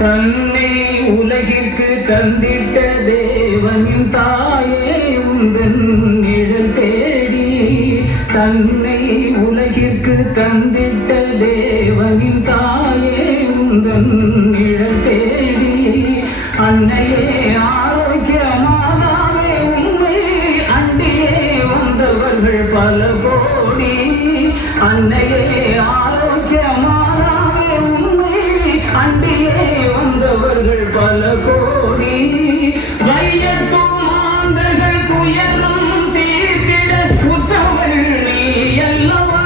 தன்னை உலகிற்கு தந்திட்ட தேவனின் தாயே உந்தன் நிழல் தேடி தன்னை உலகிற்கு தந்திட்ட தேவனின் தாயே உந்தன் நிழல் தேடி அன்னையே ஆரோக்கியமாதாவே உண்மை அண்டியே வந்தவர்கள் பல கோடி அன்னையே ஆரோக்கியமாதாவே உண்மை அண்டியே வந்தவர்கள் பல கோடி வையத்து மாந்தர்கள் துயரும் தீர்த்திட சுற்றவள் நீ அல்லவா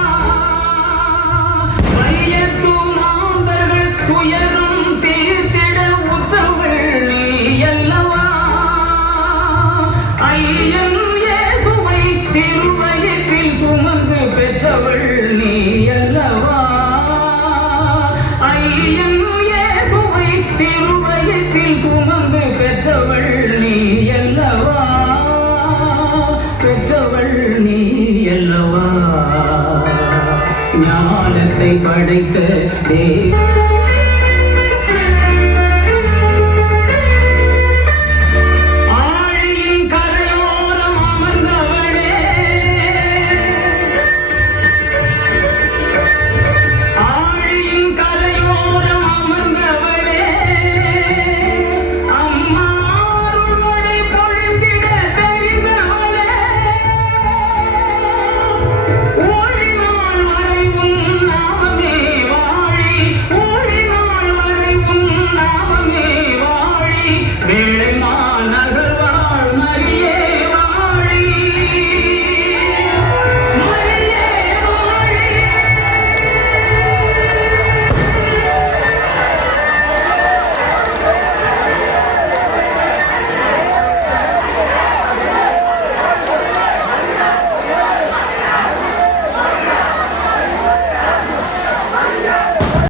வையத்து மாந்தர்கள் துயரும் தீர்த்திட உற்றவள் நீ அல்லவா ஐயன் இயேசுவை திருவயிற்றில் சுமந்து பெற்றவள் நீ அல்லவா ஐயன் இயேசுவை திருவயிற்றில் சுமந்து பெற்றவள் நீ அல்லவா பெற்றவள் நீ அல்லவா ஞானத்தை படைத்த